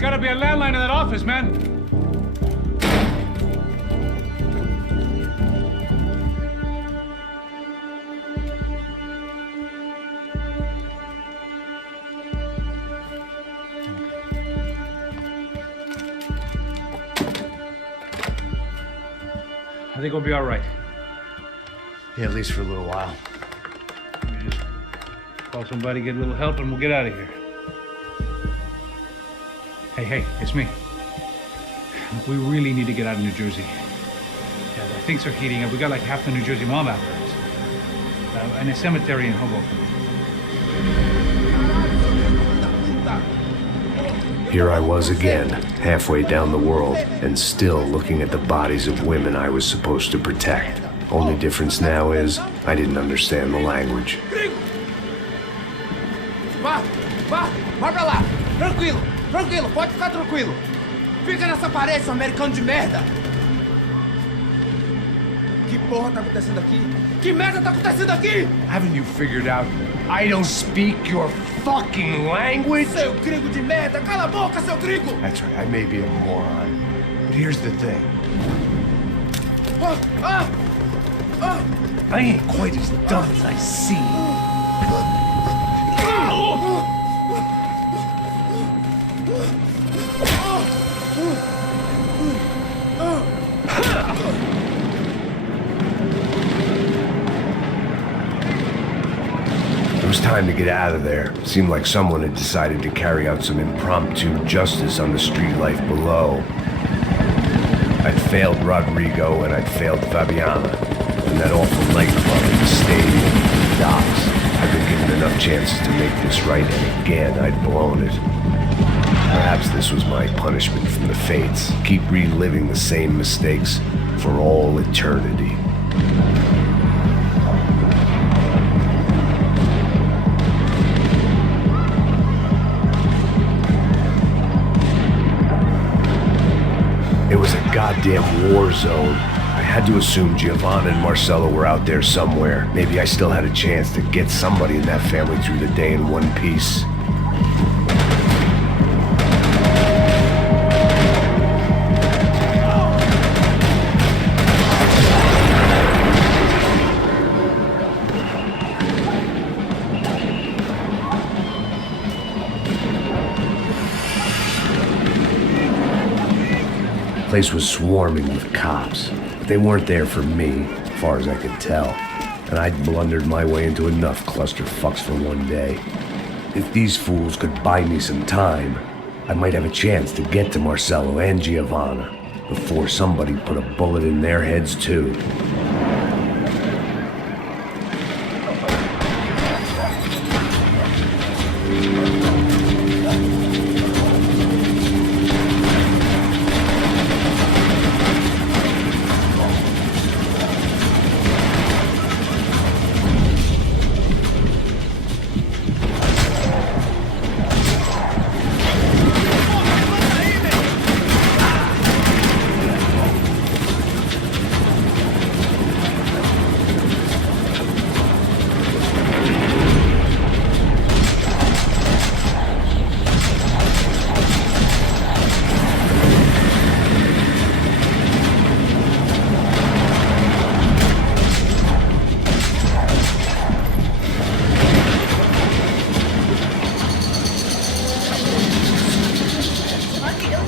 gotta be a landline in that office, man. I think we'll be all right. Yeah, at least for a little while. We just call somebody, get a little help, and we'll get out of here. Hey, it's me. We really need to get out of New Jersey. Yeah, things are heating up. We got like half the New Jersey mob after us. And a cemetery in Hoboken. Here I was again, halfway down the world, and still looking at the bodies of women I was supposed to protect. Only difference now is, I didn't understand the language. Vá pra lá! Tranquilo, pode ficar tranquilo. Fica nessa parede, seu americano de merda! Que porra tá acontecendo aqui? Que merda tá acontecendo aqui? Haven't you figured out I don't speak your fucking language? Seu gringo de merda! Cala a boca, seu gringo! That's right, I may be a moron, but here's the thing. I ain't quite as dumb as I seem. It was time to get out of there. Seemed like someone had decided to carry out some impromptu justice on the street life below. I'd failed Rodrigo and I'd failed Fabiana. And that awful nightclub and the stadium and the docks. I'd been given enough chances to make this right, and again I'd blown it. Perhaps this was my punishment from the fates. Keep reliving the same mistakes for all eternity. It was a goddamn war zone. I had to assume Giovanna and Marcello were out there somewhere. Maybe I still had a chance to get somebody in that family through the day in one piece. The place was swarming with cops. They weren't there for me, as far as I could tell, and I'd blundered my way into enough clusterfucks for one day. If these fools could buy me some time, I might have a chance to get to Marcello and Giovanna before somebody put a bullet in their heads too.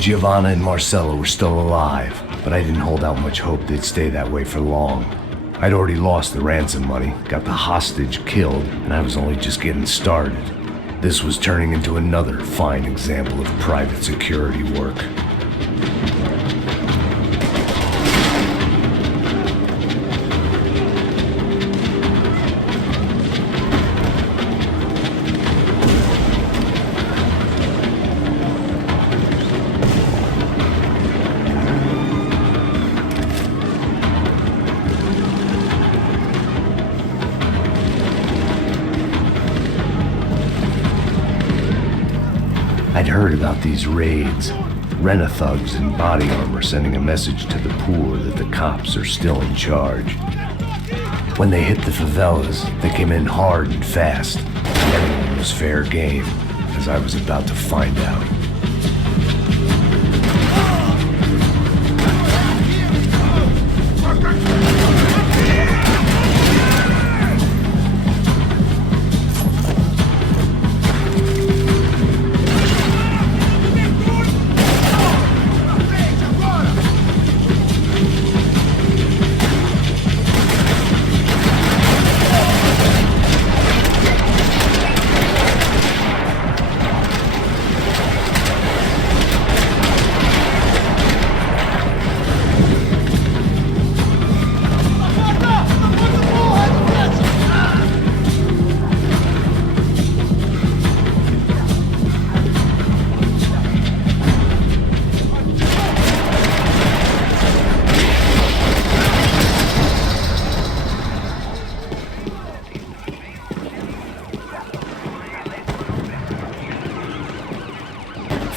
Giovanna and Marcello were still alive, but I didn't hold out much hope they'd stay that way for long. I'd already lost the ransom money, got the hostage killed, and I was only just getting started. This was turning into another fine example of private security work. I'd heard about these raids. Rent-a-thugs in body armor sending a message to the poor that the cops are still in charge. When they hit the favelas, they came in hard and fast. Anyone was fair game, as I was about to find out.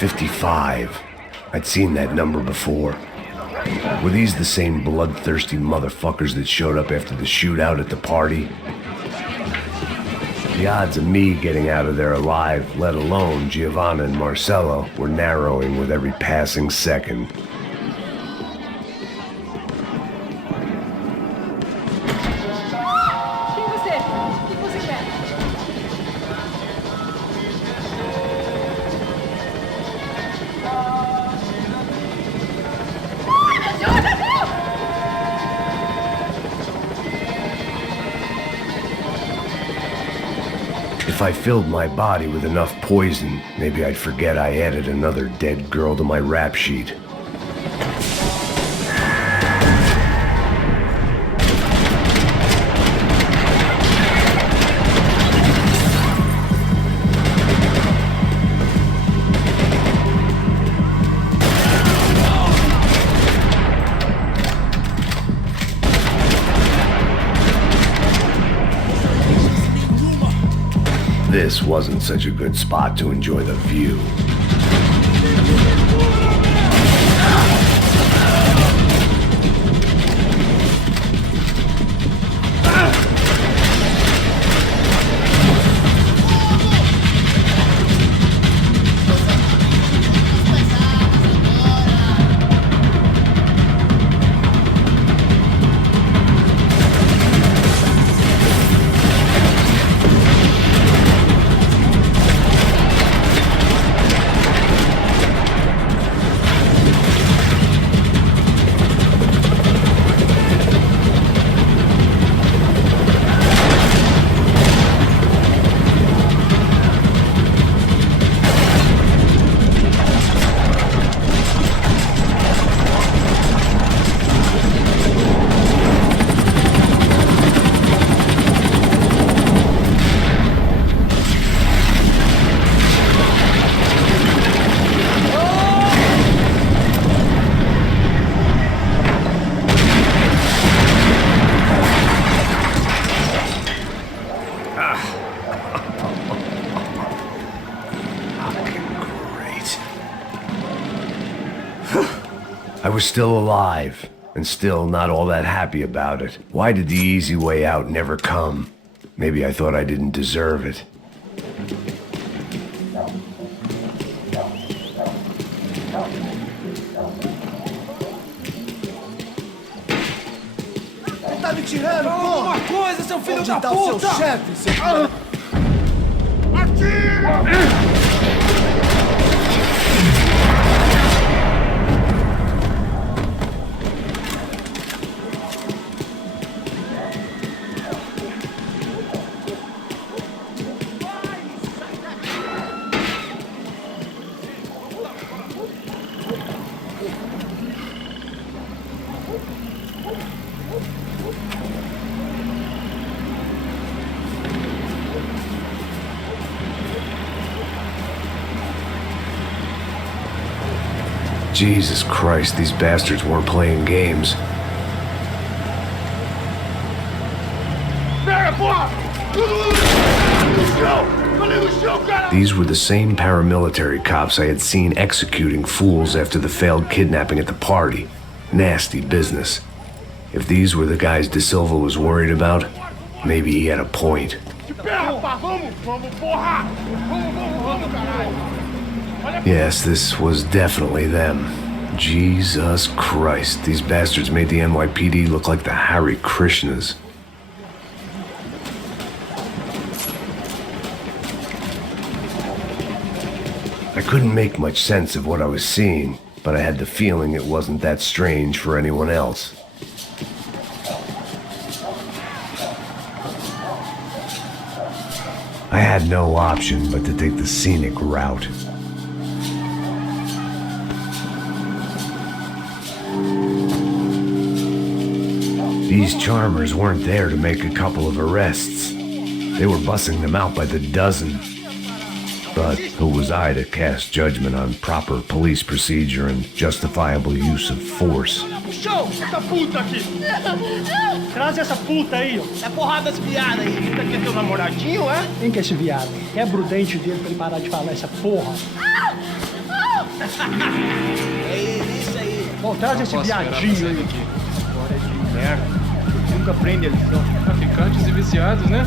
55. I'd seen that number before. Were these the same bloodthirsty motherfuckers that showed up after the shootout at the party? The odds of me getting out of there alive, let alone Giovanna and Marcello, were narrowing with every passing second. If I filled my body with enough poison, maybe I'd forget I added another dead girl to my rap sheet. This wasn't such a good spot to enjoy the view. I was still alive, and still not all that happy about it. Why did the easy way out never come? Maybe I thought I didn't deserve it. Tá me tirando, porra! Alguma coisa, seu filho da Onde tá o seu puta! chefe, seu filho? Jesus Christ, these bastards weren't playing games. These were the same paramilitary cops I had seen executing fools after the failed kidnapping at the party. Nasty business. If these were the guys De Silva was worried about, maybe he had a point. Yes, this was definitely them. Jesus Christ, these bastards made the NYPD look like the Hare Krishnas. I couldn't make much sense of what I was seeing, but I had the feeling it wasn't that strange for anyone else. I had no option but to take the scenic route. These charmers weren't there to make a couple of arrests. They were bussing them out by the dozen. But who was I to cast judgment on proper police procedure and justifiable use of force? Show essa puta aqui! Traz essa puta aí, ó. É porrada esse viado aí. Isso daqui é teu namoradinho, é? Quem que é esse viado? Quebra o dente dele pra ele parar de falar essa porra. É isso aí. Bom, traz esse viadinho aí. Agora é de merda. Nunca aprende a lição. Traficantes e viciados, né?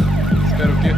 Espero o quê?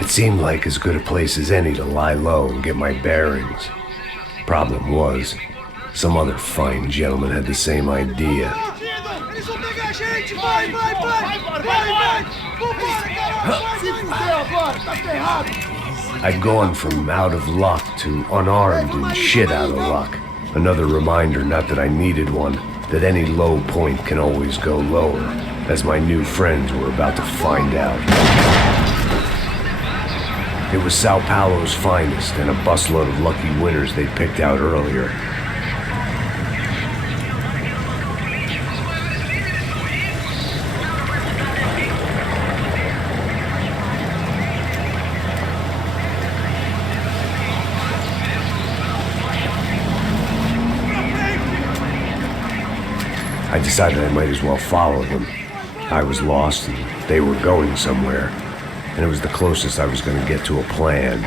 It seemed like as good a place as any to lie low and get my bearings. Problem was, some other fine gentleman had the same idea. Eles vão pegar a gente! Vai, vai, vai! Vai! Vambora, cara! Se fudeu agora, tá ferrado! I'd gone from out of luck to unarmed and shit out of luck. Another reminder, not that I needed one, that any low point can always go lower, as my new friends were about to find out. It was Sao Paulo's finest and a busload of lucky winners they picked out earlier. I decided I might as well follow them. I was lost and they were going somewhere, and it was the closest I was going to get to a plan.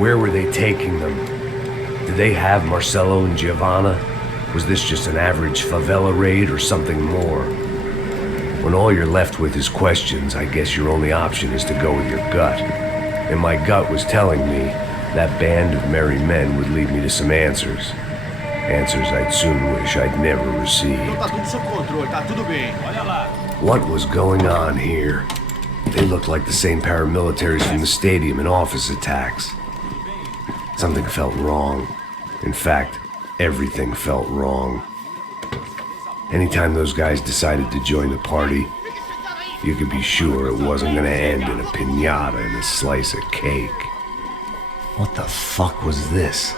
Where were they taking them? Did they have Marcelo and Giovanna? Was this just an average favela raid or something more? When all you're left with is questions, I guess your only option is to go with your gut. And my gut was telling me that band of merry men would lead me to some answers. Answers I'd soon wish I'd never received. Tá tudo sob controle, tá tudo bem. Olha lá. What was going on here? They looked like the same paramilitaries from the stadium in office attacks. Something felt wrong. In fact, everything felt wrong. Anytime those guys decided to join the party, you could be sure it wasn't gonna end in a piñata and a slice of cake. What the fuck was this?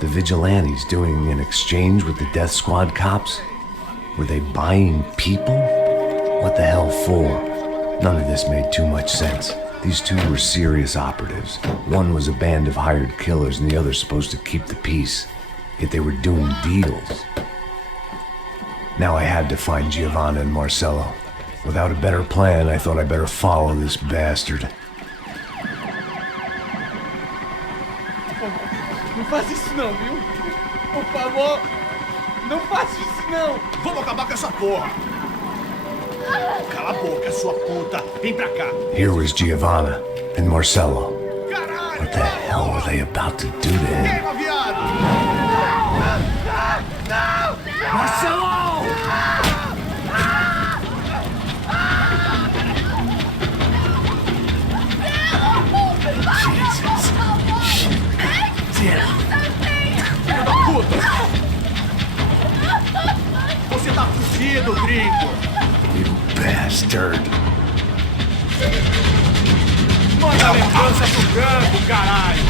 The vigilantes doing an exchange with the death squad cops? Were they buying people? What the hell for? None of this made too much sense. These two were serious operatives. One was a band of hired killers and the other supposed to keep the peace. Yet they were doing deals. Now I had to find Giovanna and Marcelo. Without a better plan, I thought I better follow this bastard. Não faz isso não, viu? Por favor, não faça isso não. Vamos acabar com essa porra. Cala a boca, sua puta. Vem pra cá. Here was Giovanna and Marcelo. Caralho. What the hell were they about to do to him? Queima, viado. Não! Marcelo! Jesus. Shit. Filho da puta! Você tá fugido, gringo! You bastard. Manda a lembrança pro canto, caralho!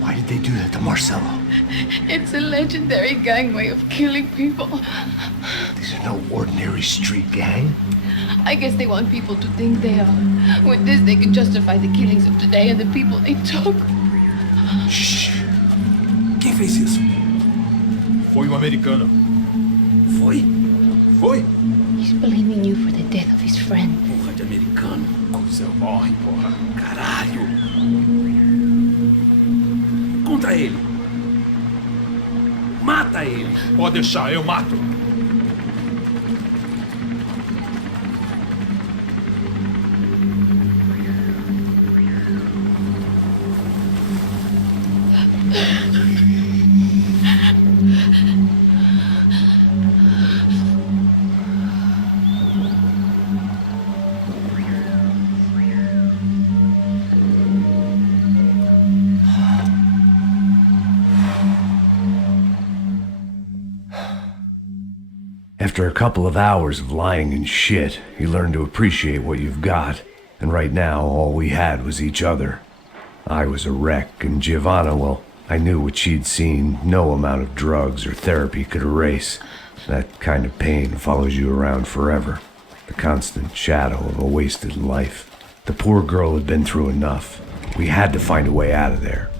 Why did they do that to Marcelo? It's a legendary gang way of killing people. These are no ordinary street gang. I guess they want people to think they are. With this, they can justify the killings of today and the people they took. Shh. Quem fez isso? Foi um americano. Foi? Foi? He's blaming you for the death of his friend. Porra de americano. Coisa morre, porra. Caralho. Contra ele. Mata ele. Pode deixar, eu mato. After a couple of hours of lying and shit, you learn to appreciate what you've got. And right now, all we had was each other. I was a wreck, and Giovanna, well, I knew what she'd seen no amount of drugs or therapy could erase. That kind of pain follows you around forever. The constant shadow of a wasted life. The poor girl had been through enough. We had to find a way out of there.